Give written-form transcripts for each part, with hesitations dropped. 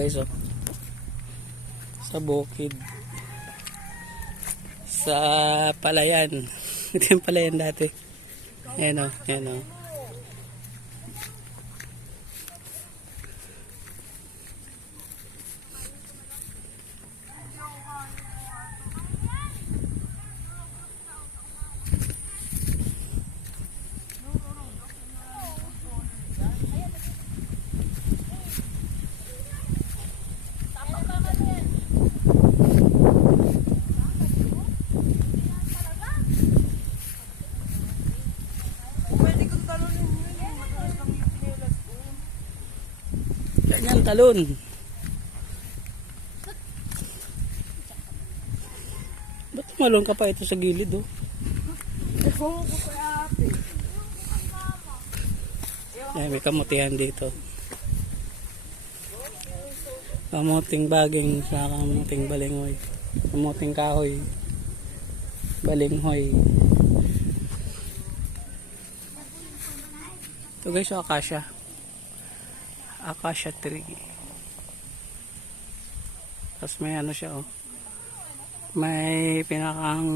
guys, oh. Sa bukid. Sa palayan. Ito yung palayan dati. Ayan, oh. Ayan, oh. Ganyan talon. Ba't malon ka pa ito sa gilid, oh? Ay, may kamutihan dito. Kamuting baging sa kamuting balinghoy. Kamuting kahoy. Balinghoy. Ito guys, so acacia. Acacia tree. Tapos may ano siya, oh. May pinakang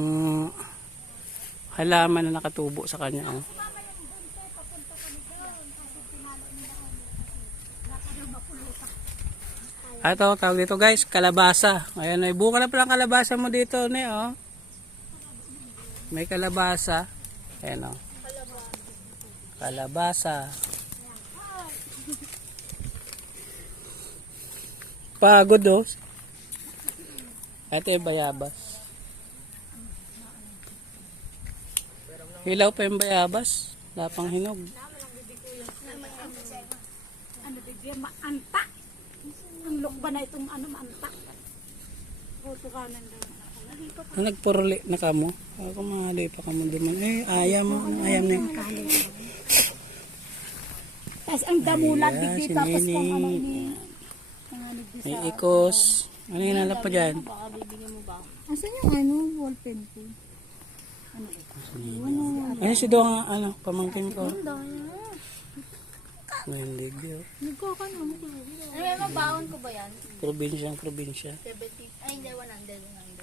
halaman na nakatubo sa kanya, oh. Ito, tawag dito guys, kalabasa. Ayan, ay buka na palang kalabasa mo dito, ne, oh. May kalabasa. Ayan, oh. Kalabasa. Pagod, oh. Ito yung bayabas. Hilaw pa yung bayabas. Lapang hinog. Ano bigyan maanta? Ang lukba na itong ano maanta. Puto kanan daw. Nagpuruli na kamo. Ako mahali pa kamo duman. Eh, ayam mo. Ayam na. Tapos ang damulat Ayan, digdi si tapos Nini. kung ano ni May ikos. Ano yung hinalap pa dyan? baka bibigyan mo ba? Asan yung ano wall pen ko? Ayun si Dong, ano, pamangkin ko. Nandig yun. Nagkaka na mo. Ano, mabaon ko ba yan? Probinsya. 70. Ay, hindi, 100.